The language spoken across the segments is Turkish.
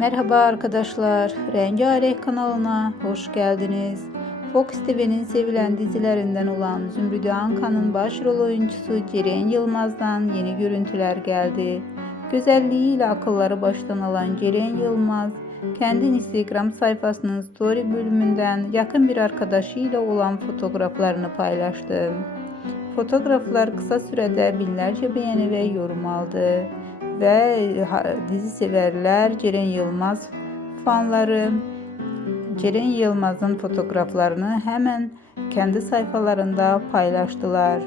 Merhaba arkadaşlar, Rengarenk kanalına hoş geldiniz. Fox TV'nin sevilen dizilerinden olan Zümrüdü Ankan'ın başrol oyuncusu Ceren Yılmaz'dan yeni görüntüler geldi. Güzelliğiyle akılları baştan alan Ceren Yılmaz, kendi Instagram sayfasının story bölümünden yakın bir arkadaşıyla olan fotoğraflarını paylaştı. Fotoğraflar kısa sürede binlerce beğeni ve yorum aldı ve dizi severler Ceren Yılmaz fanları Ceren Yılmaz'ın fotoğraflarını hemen kendi sayfalarında paylaştılar.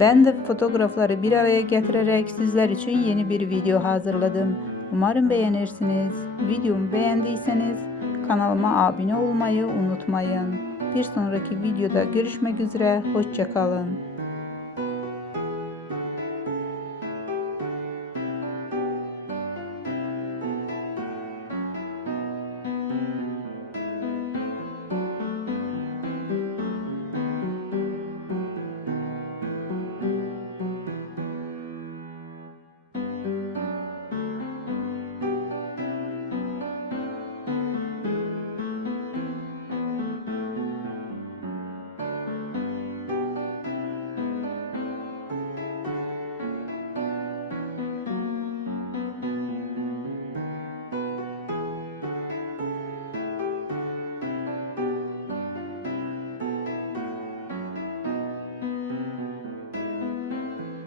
Ben de fotoğrafları bir araya getirerek sizler için yeni bir video hazırladım. Umarım beğenirsiniz. Videomu beğendiyseniz kanalıma abone olmayı unutmayın. Bir sonraki videoda görüşmek üzere. Hoşçakalın.